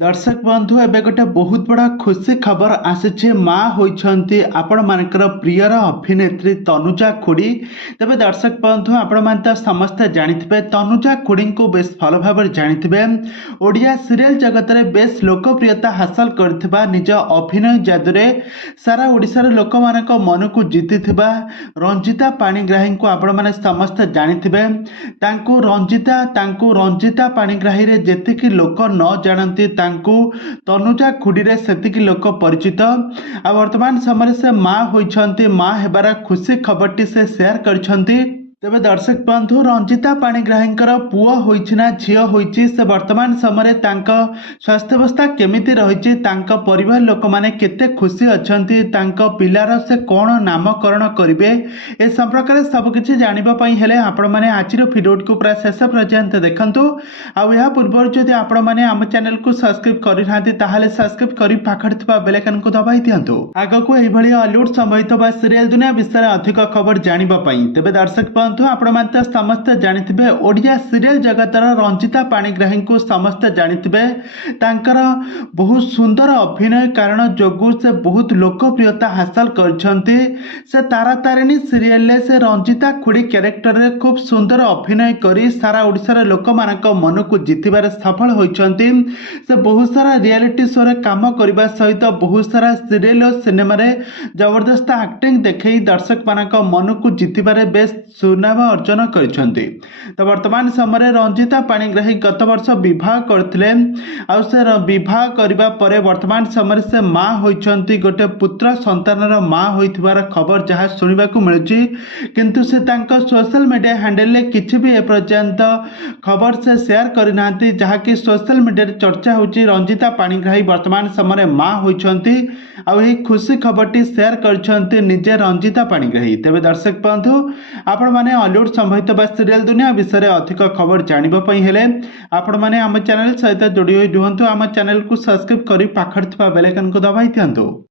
दर्शक बंधु एबे गोटे बहुत बड़ा खुशी खबर आसी माँ होती आपण मानकर प्रियर अभिनेत्री तनुजा खुड़ी। तेज दर्शक बंधु आपण मान तो समस्ते जानिथिबे तनुजा खुड़ी को बेस भल भाव जानिथिबे। ओडिया सीरियल जगत में बेस लोकप्रियता हासिल करथिबा निज अभिनय जादुरे सारा ओडिशार लोक मानक मन को जीतिथिबा रंजिता पाणिग्राही को आपण माने समस्ते जानिथिबे। तांको रंजिता पाणिग्राही रे जेतिकी लोक न जानती तनुजा खुड़ी रे सेतिकी लोक परिचित। आ वर्तमान समय से माँ होइछंती, माँ हेबार खुशी खबरटी से शेयर करछंती। तेबे दर्शक बंधु रंजिता पाणिग्राही पुओ होइछि ना झियो होइछि से वर्तमान समय तांका स्वास्थ्यावस्था केमिति रहिछि, तांका परिवार लोक माने केते खुशी अछंती, तांका पिलार से कोन नामकरण करिवे ए संपर्क में सबकिछि जानिबा पई हेले आपण माने आजिर भिडियो को पूरा शेष पर्यंत देखंतु। आ या पूर्व जदि आपण माने हम चैनल को सब्सक्राइब करि नाथि ताहाले सब्सक्राइब करि पाखड़ थिबा बेल आइकन को दबाई दियंतु आगो को एही भली हॉलीवुड संबंधित बा सीरियल दुनिया विषय अधिक खबर जानिबा पई। तेबे दर्शक आपण माने समस्त जानिथिबे ओडिया सीरियल जगतर रंजिता पाणिग्राही को समस्त जानिथिबे। तांकर बहुत सुंदर अभिनय कारण जोगु से बहुत लोकप्रियता हासिल करछंती। से तारा तारिणी सीरियल से रंजिता खुड़ी कैरेक्टर रे खूब सुंदर अभिनय करी सारा ओडिशार लोक मानक मन को जीतिबारे सफल होइछंती। से बहुत सारा रियलिटी शो रे काम करबा सहित बहुत सारा सीरियल और सिनेमा रे जबरदस्त एक्टिंग देखै दर्शक मानक मन को जीतिबारे बेस सुनाम अर्जन करछंती। तो वर्तमान समय रंजिता पाणिग्राही गत वर्ष विवाह करथिले। आ से विवाह करबा परे वर्तमान समय से माँ होइछंती, गोटे पुत्र संतानर माँ होइथिबार खबर जहाँ सुनिबा को मिलुची। किंतु से तांका सोशल मीडिया हैंडल ले किछि भी ए पर्यंत खबर से शेयर करिनांती, जहाँ कि सोशल मीडिया रे चर्चा होची रंजिता पाणिग्राही वर्तमान समय माँ होइछंती। आ एही खुशी खबरटी शेयर करछंती निजे रंजिता पाणिग्राही। तेबे दर्शक बंधु आपण माने हॉलीवुड संबंधित बा सीरियल दुनिया विषय अधिक खबर जानिबा पई हेले आपण माने हम चैनल सहित जोड़ी होई रुहंतु। हम चैनल को सब्सक्राइब करी पाखड़ थिबा बेल आइकन को दबाई दियंतु।